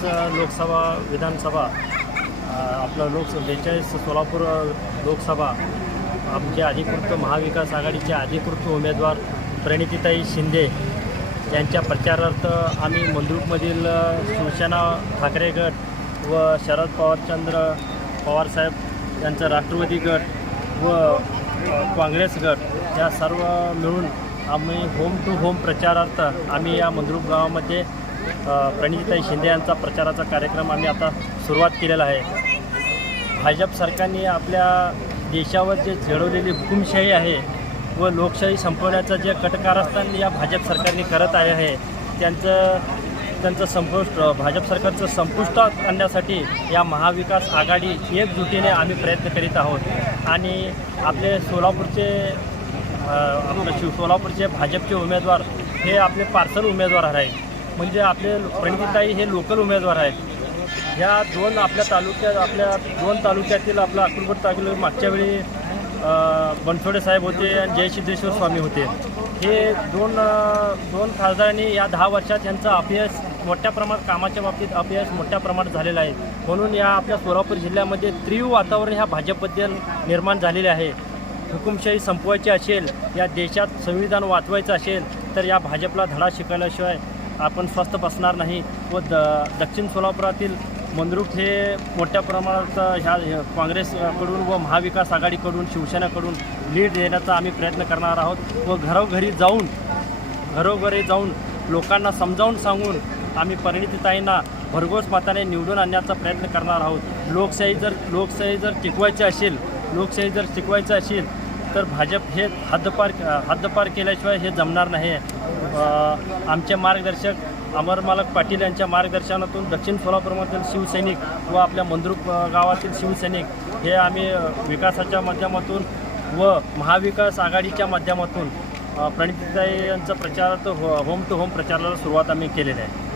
लोकसभा विधानसभा आपलं लोक बेचाळीस सोलापूर लोकसभा आमचे अधिकृत महाविकास आघाडीचे अधिकृत उमेदवार प्रणितीताई शिंदे यांच्या प्रचारार्थ आम्ही मंद्रुपमधील शिवसेना ठाकरे गट व शरद पवारचंद्र पवारसाहेब यांचा राष्ट्रवादी गट व काँग्रेस गट या सर्व मिळून आम्ही होम टू होम प्रचारार्थ आम्ही या मंद्रुप गावामध्ये अ, शिंदे यांचा प्रचाराचा कार्यक्रम आम्ही आता सुरुवात केलेला आहे. भाजप सरकारने आपल्या देशावर जे झेडवलेली हुकुमशाही आहे व लोकशाही संपवण्याचं जे कटकारस्थान या भाजप सरकारने करत आहे आहे त्यांचं त्यांचं संपुष्ट भाजप सरकारचं संपुष्टात आणण्यासाठी या महाविकास आघाडी एकजुटीने आम्ही प्रयत्न करीत आहोत. आणि आपले सोलापूरचे आपलं शिव सोलापूरचे भाजपचे उमेदवार हे आपले पार्सल उमेदवार आहेत. म्हणजे आपले प्रणितीताई हे लोकल उमेदवार आहेत. ह्या दोन आपल्या तालुक्यात आपल्या दोन तालुक्यातील आपला अक्कलकोट तालुक्यात मागच्या वेळी बनफोडे बनसोडे साहेब होते आणि जयसिद्धेश्वर स्वामी होते. हे दोन दोन खासदारांनी या दहा वर्षात यांचा अपयश मोठ्या प्रमाणात कामाच्या बाबतीत अपयश मोठ्या प्रमाणात झालेलं आहे. म्हणून या आपल्या सोलापूर जिल्ह्यामध्ये तीव्र वातावरण ह्या भाजपबद्दल निर्माण झालेले आहे. हुकुमशाही संपवायची असेल या देशात संविधान वाचवायचं असेल तर या भाजपला धडा शिकवल्याशिवाय आपण स्वस्त बसणार नाही व द दक्षिण सोलापुरातील मंद्रुप हे मोठ्या प्रमाणात ह्या काँग्रेसकडून व महाविकास आघाडीकडून शिवसेनेकडून लीड देण्याचा आम्ही प्रयत्न करणार आहोत व घरोघरी जाऊन घरोघरी जाऊन लोकांना समजावून सांगून आम्ही परिणितीताईंना भरघोस मताने निवडून आणण्याचा प्रयत्न करणार आहोत. लोकशाही जर लोकशाही जर टिकवायची असेल लोकशाही जर टिकवायचं असेल तर भाजप हे हद्दपार हद्दपार केल्याशिवाय हे जमणार नाही आमचे मार्गदर्शक अमर मालक पाटील यांच्या मार्गदर्शनातून दक्षिण सोलापूरमधील शिवसैनिक व आपल्या मंद्रुप गावातील शिवसैनिक हे आम्ही विकासाच्या माध्यमातून व महाविकास आघाडीच्या माध्यमातून प्रणितीताई यांचा प्रचारार्थ हो होम टू होम प्रचाराला सुरुवात आम्ही केलेली आहे.